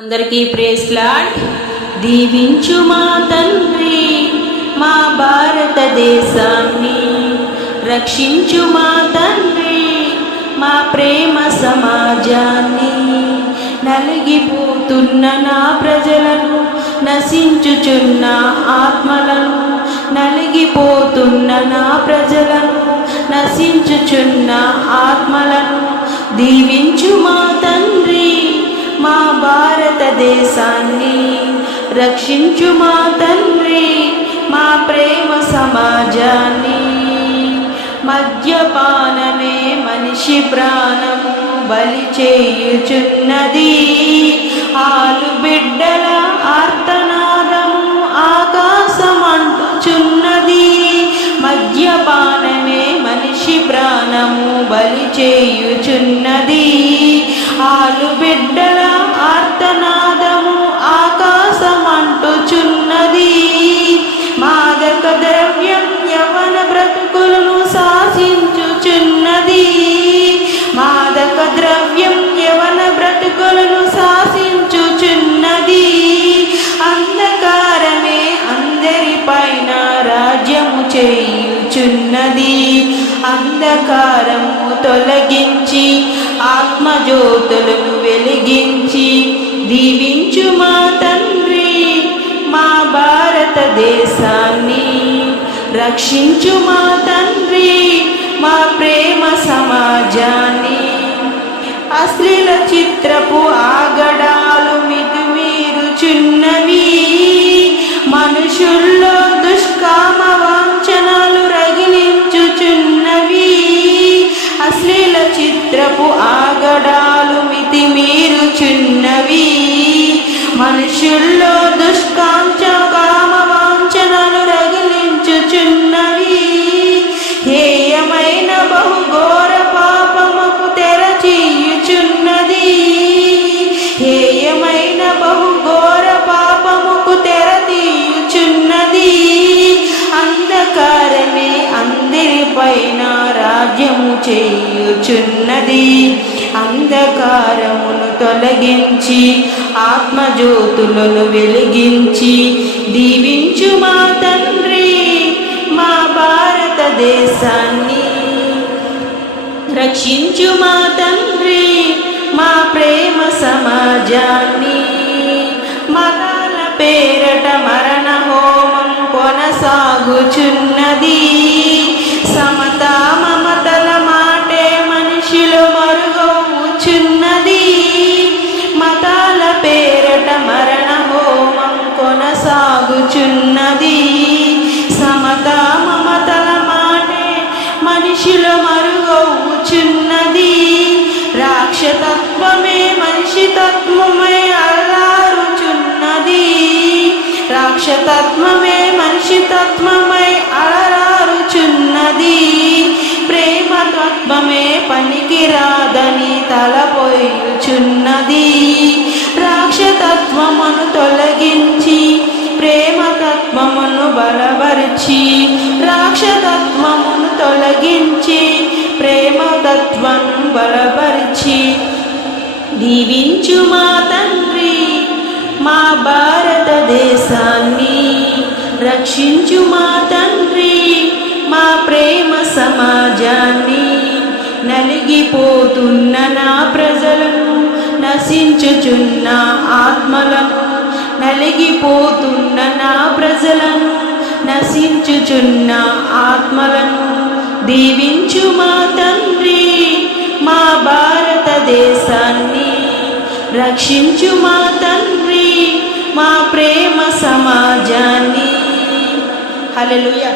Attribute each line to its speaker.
Speaker 1: అందరికీ ప్రేస్లాడ్ దీవించు మా తండ్రి మా భారతదేశాన్ని. రక్షించు మా తండ్రి మా ప్రేమ సమాజాన్ని. నలిగిపోతున్న నా ప్రజలను నశించుచున్న ఆత్మలను నలిగిపోతున్న నా ప్రజలను నశించుచున్న ఆత్మలను. భారతదేశాన్ని రక్షించు మా తండ్రి మా ప్రేమ సమాజాన్ని. మద్యపానమే మనిషి ప్రాణము బలి చేయుచున్నది. ఆలు బిడ్డల ఆర్తనాదము ఆకాశమంటుచున్నది. మద్యపానమే మనిషి ప్రాణము బలి చేయుచున్నది. ఆలు బిడ్డల చేయుచున్నది. అంధకారము తొలగించి ఆత్మజ్యోతులను వెలిగించి దీవించు మా తండ్రి మా భారతదేశాన్ని. రక్షించు మా తండ్రి మా ప్రేమ సమాజాన్ని. అశ్లీల చిత్రపు ఆగడా అశ్లీల చిత్రపు ఆగడాలు మితిమీరుచున్నవి మనుషుల్లో దుష్కాంక్ష కామ వాంఛనలు రగిలించుచున్నవి హేయమైన బహుఘోర పాపముకు తెరచీయుచున్నది. హేయమైన బహుఘోర పాపముకు తెరతీయుచున్నది. అంధకారమే అందరిపైన రాజ్య చేయుచున్నది. అంధకారమును తొలగించి ఆత్మజ్యోతులను వెలిగించి దీవించు మా తండ్రి మా భారతదేశాన్ని. రక్షించు మా తండ్రి మా ప్రేమ సమాజాన్ని. మతాల పేరట మరణ హోమం కొనసాగుచున్నది. సమతా మనిషిలో మరుగవుచున్నది రాక్షతత్వమే మనిషి తత్వమే అలరారుచున్నది. రాక్షతత్వమే మనిషి తత్వమై అలరారుచున్నది. ప్రేమ తత్వమే పనికిరాదని తల తలపోయుచున్నది బలపరిచి రాక్షతత్వమును తొలగించి ప్రేమ బలపరిచి దీవించు మా తండ్రి మా భారతదేశాన్ని రక్షించు మా తండ్రి మా ప్రేమ సమాజాన్ని నలిగిపోతున్న నా ప్రజలను నశించుచున్న ఆత్మలను నలిగిపోతున్న నా ప్రజలను నశించుచున్న ఆత్మలను దీవించు మా తండ్రి మా భారతదేశాన్ని రక్షించు మా తండ్రి మా ప్రేమ సమాజాన్ని. హల్లెలూయా.